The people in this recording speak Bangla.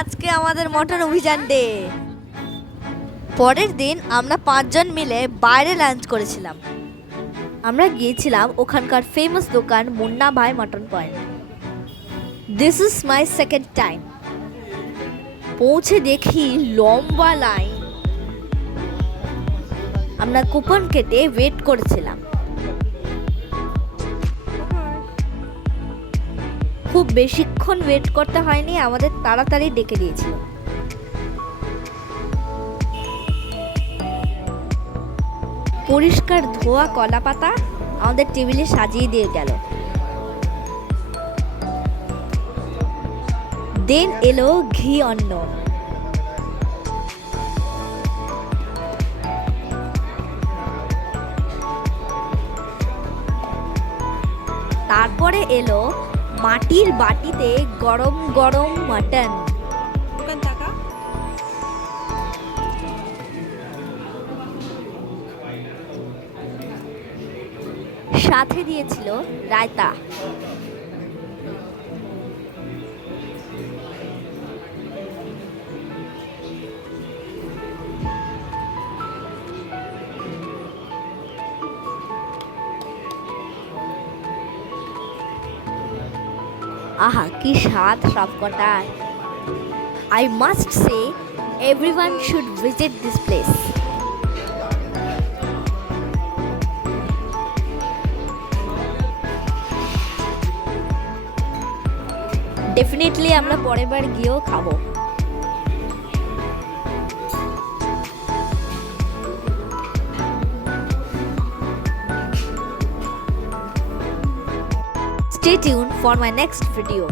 আজকে আমাদের মটন অভিযান ডে। পরের দিন আমরা 5 জন মিলে বাইরে লাঞ্চ করেছিলাম। আমরা গিয়েছিলাম ওখানকার ফেমাস দোকান মুন্না ভাই mutton point. This is my second time. পৌঁছে দেখি লম্বা লাইন। আমরা কুপন কেটে ওয়েট করেছিলাম। খুব বেশিক্ষণ ওয়েট করতে হয়নি, আমাদের তাড়াতাড়ি ডেকে দিয়েছিল। পরিষ্কার ধোয়া কলা পাতা আমাদের টেবিলে সাজিয়ে দিয়ে গেল। দেন এলো ঘি অন্ন। তারপরে এলো মাটির বাটিতে গরম গরম মাটন। সাথে দিয়েছিল রায়তা। আহা কি স্বাদ সবকটার। I must say everyone should visit this place. Definitely আমরা পরের বার গিয়েও খাবো। Stay tuned for my next video.